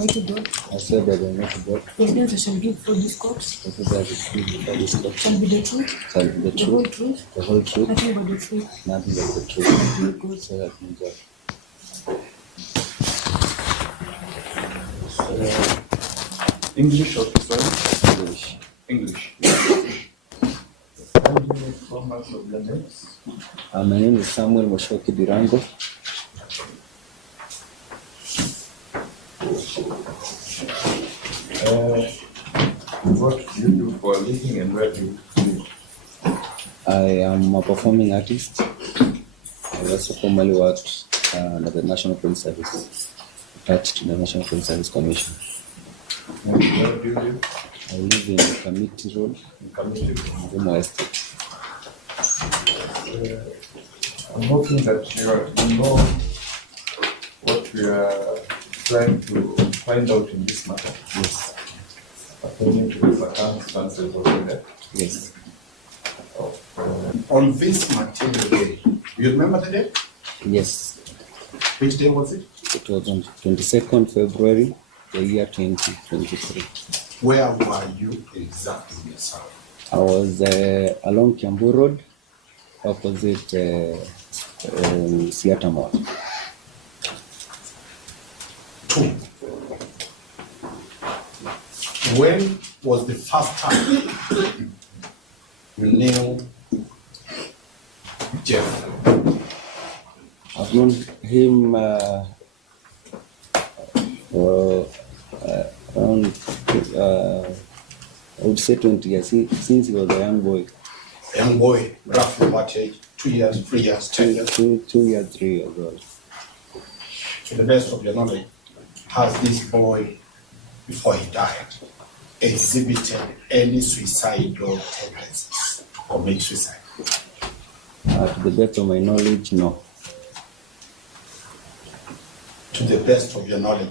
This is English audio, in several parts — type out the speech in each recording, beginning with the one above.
Almighty God. I swear by the Almighty God. The evidence I shall give for this court. I swear I will give before this court. Shall be the truth. Shall be the The whole truth. truth. The whole truth. Nothing but the truth. Nothing but the truth. So help me God. So help me God. English or Kiswahili? English. English. My name is Samuel Moshoki Birango. What do you do for a living and where do you live? I am a performing artist. I also formerly worked at the National Police Service, attached to the National Police Service Commission. And where do you live? I live in Kamiti Road, In Community. Rumo Estate. I'm hoping that you know what we are trying to find out in this matter. Yes, According to the circumstances of the yes. On this material day, you remember the day? Yes, Which day was it? it was on 22nd February, the year 2023. Where were you exactly yourself? I was along Kiambu Road, opposite Seattle Mall. 2. When was the first time you knew Jeff? I've known him around, I would say 20 years, since he was a young boy. A young boy, roughly what age? 2 years, 3 years, 10 years? 2 years, 3 years old. To the best of your knowledge, has this boy, before he died, exhibited any suicidal tendencies to commit suicide? To the best of my knowledge, no. To the best of your knowledge,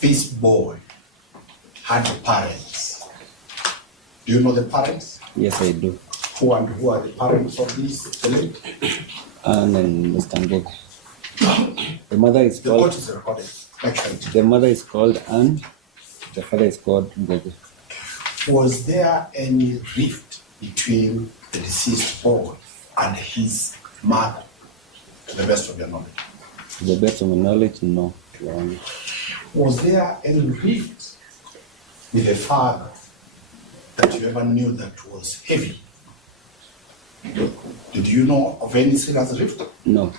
this boy had parents. Do you know the parents? Yes, I do. Who and who are the parents of this lady? Anne and Mr. Ngogo. The mother is The court called. is recorded. Make sure it- The mother is called Anne. The father is called Ngogo. Was there any rift between the deceased boy and his mother? To the best of your knowledge. To the best of my knowledge, no. Your Honor. Was there any rift with the father that you ever knew that was heavy? Did you know of any serious rift? No.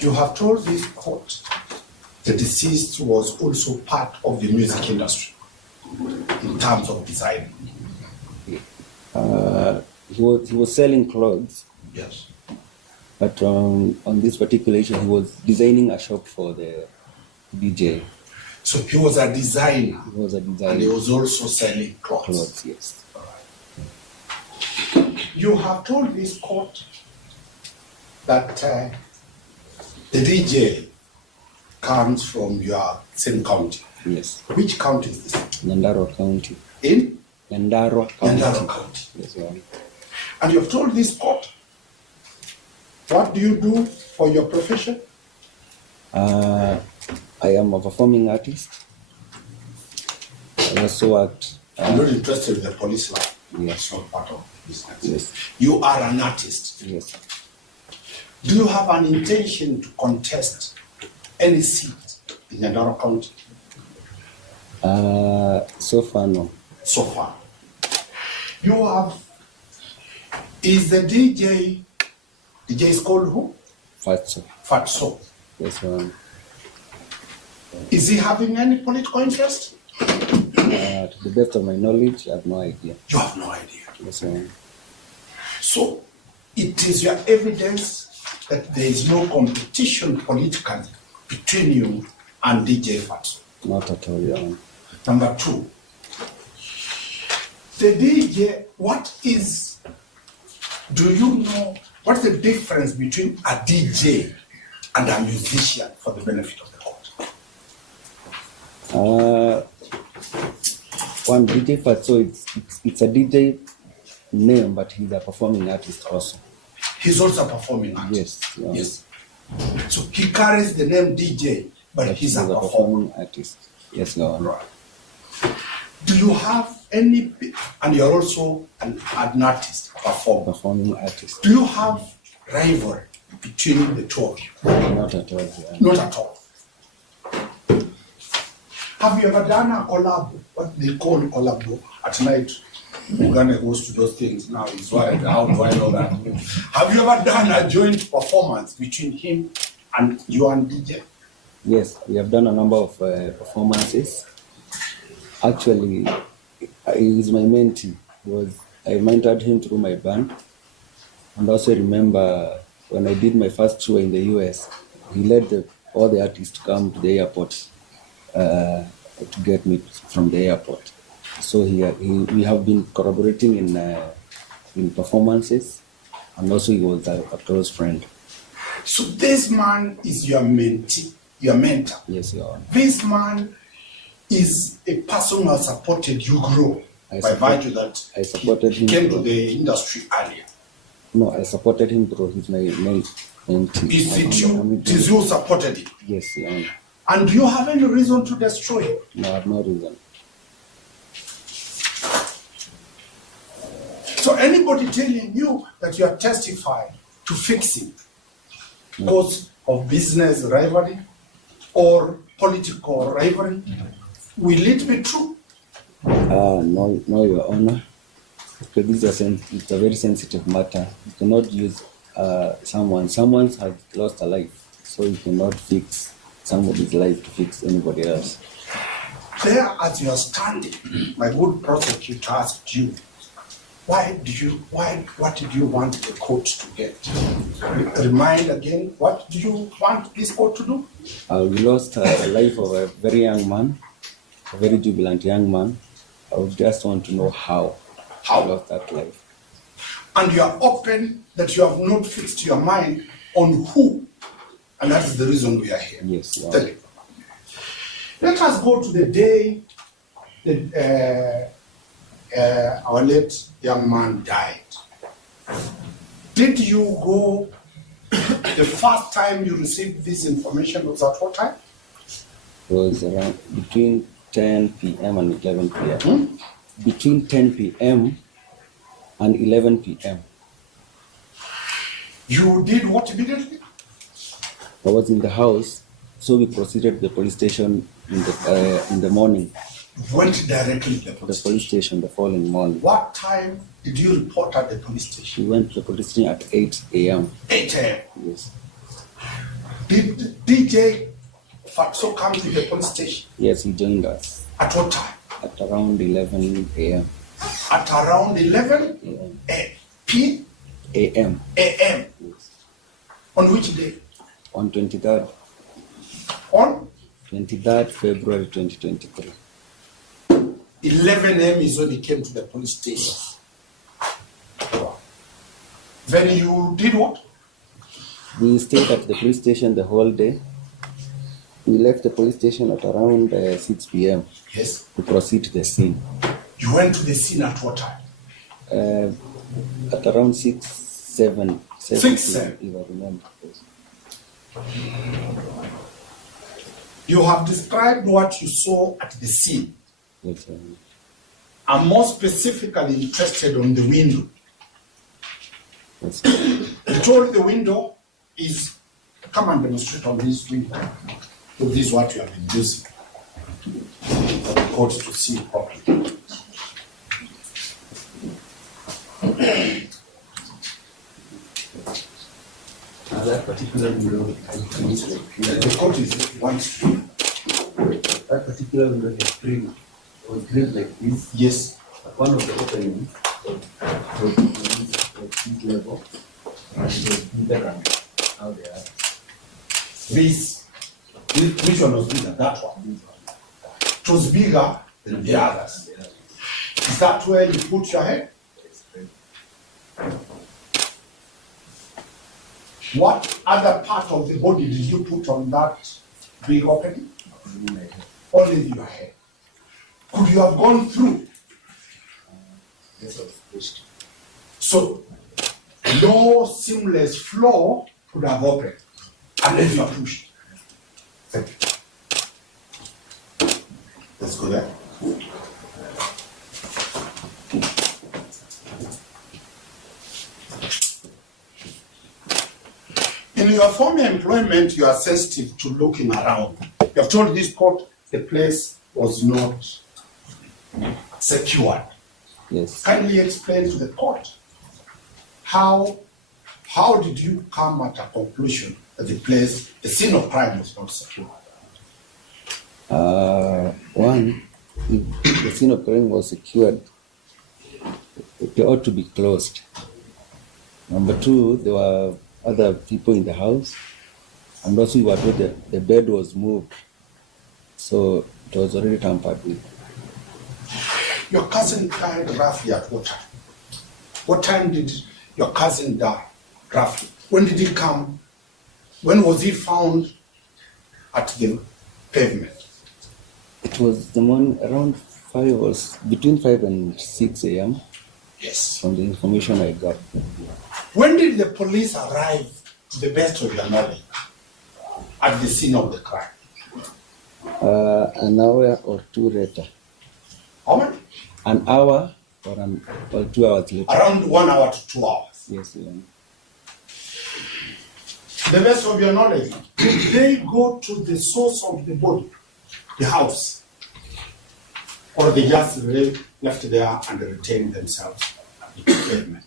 You have told this court the deceased was also part of the music industry in terms of design. He was selling clothes, Yes. but on this particular issue, he was designing a shop for the DJ. So he was a designer He was a and he designer was also selling clothes. clothes, yes. You have told this court that the DJ comes from your same county. Yes. Which county is this? Nyandarua County. In Nyandarua County. Nyandarua County. Yes, Your Honor. And you have told this court, what do you do for your profession? I am a performing artist. I also worked. I'm not interested in the police life. Yes. That's not part of business. Yes. You are an artist. Yes. Do you have an intention to contest any seat in Nyandarua County So far, no. so far? You have, is the DJ is called who? Fatso. Fatso. Yes, Your Honor. Is he having any political interest? To the best of my knowledge, I have no idea. You have no idea. Yes, Your Honor. So it is your evidence that there is no competition politically between you and DJ Fatso. Not at all, Your Honor. Number 2, the DJ, do you know what's the difference between a DJ and a musician for the benefit of the court? One DJ Fatso, it's a DJ name, but he's a performing artist also. He's also a performing artist. Yes, Your Honor. Yes. So he carries the name DJ, but he's a performer. artist. Yes, Your Honor. Right. Do you have any, and you're also an artist, a performer. Performing artist. Do you have rivalry between the two of you? Not at all, Your Honor. Not at all. Have you ever done a collab, what they call collab at night? Uganda goes to those things now, he's worried, how do I know that? Have you ever done a joint performance between him and you and DJ? Yes, we have done a number of performances. Actually, he is my mentee. I mentored him through my band. And also remember when I did my first tour in the US, he led all the artists to come to the airport to get me from the airport. So we have been collaborating in performances, and also he was a close friend. So this man is your mentee, your mentor. Yes, Your Honor. This man is a person who has supported you grow by virtue that I supported he him came to through- the industry earlier. No, I supported him through his my mentee. Is it you? It is you who supported him. Yes, Your Honor. And do you have any reason to destroy him? No, I have no reason. So anybody telling you that you are testified to fix him because of business rivalry or political rivalry, will it be true? No, Your Honor. Because it's a very sensitive matter. You cannot use someone has lost a life, so you cannot fix somebody's life to fix anybody else. There, as you are standing, my good prosecutor asked you, what did you want the court to get? Remind again, what do you want this court to do? We lost the life of a very young man, a very jubilant young man. I would just want to know how I lost that life. And you are open that you have not fixed your mind on who, and that is the reason we are here. Yes, Your Tell Honor. you. Let us go to the day that our late young man died. Did you go, the first time you received this information was at what time? It was around between 10 p.m. and 11 p.m. Between 10 p.m. and 11 p.m. You did what immediately? I was in the house, so we proceeded to the police station in the morning. Went directly to the The police police station. station the following morning. What time did you report at the police station? We went to the police station at 8 a.m. 8 a.m. Yes. Did DJ Fatso come to the police station? Yes, he joined us At what time? at around 11 a.m. At around 11 p.m. a.m. Yes. On which day? On 23rd February 2023. 11 a.m. is when he came to the police station. Then you did what? We stayed at the police station the whole day. We left the police station at around 6 p.m. Yes. to proceed to the scene. You went to the scene at what time? At around 7 6, p.m., 7. if I remember. Yes. You have described what you saw at the scene. Yes, I'm more specifically interested on the window. yes. You told the window is, come and demonstrate on this window. So this is what you have been using for the court to see properly. That particular window, The court is wants to. that particular window is green, was green like this. Yes. But one of the openings was this level, and it was bigger than how they are. This, which one was bigger? That one. It was bigger than the others. Is that where you put your head? What other part of the body did you put on that big opening? Only your head. Could you have gone through? This was pushed. So, no seamless floor would have opened unless you are pushed. Thank you. Let's go there. In your former employment, you are sensitive to looking around. You have told this court the place was not secured. Yes. Kindly explain to the court how did you come at a conclusion that the scene of crime was not secured? One, if the scene of crime was secured, it ought to be closed. Number two, there were other people in the house, and also we were told that the bed was moved, so it was already tampered with. Your cousin died roughly at what time? What time did your cousin die roughly? When did he come? When was he found at the pavement? It was the morning around between 5 and 6 a.m. Yes. from the information I got. When did the police arrive, to the best of your knowledge, at the scene of the crime? An hour or two later. How many? An hour or 2 hours later. Around 1 hour to 2 hours. Yes, yeah. To the best of your knowledge, did they go to the source of the body, the house? Or they just left there and retained themselves at the pavement?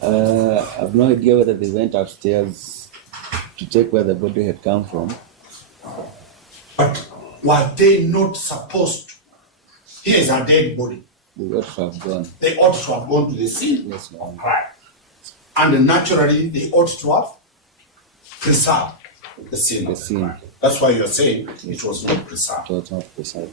I have no idea whether they went upstairs to check where the body had come from. But were they not supposed to? Here is a dead body. They ought to have gone. They ought to have gone to the scene Yes, ma'am. of crime. And naturally, they ought to have preserved the scene. The of the scene. crime. That's why you're saying it was not preserved. It was not precisely.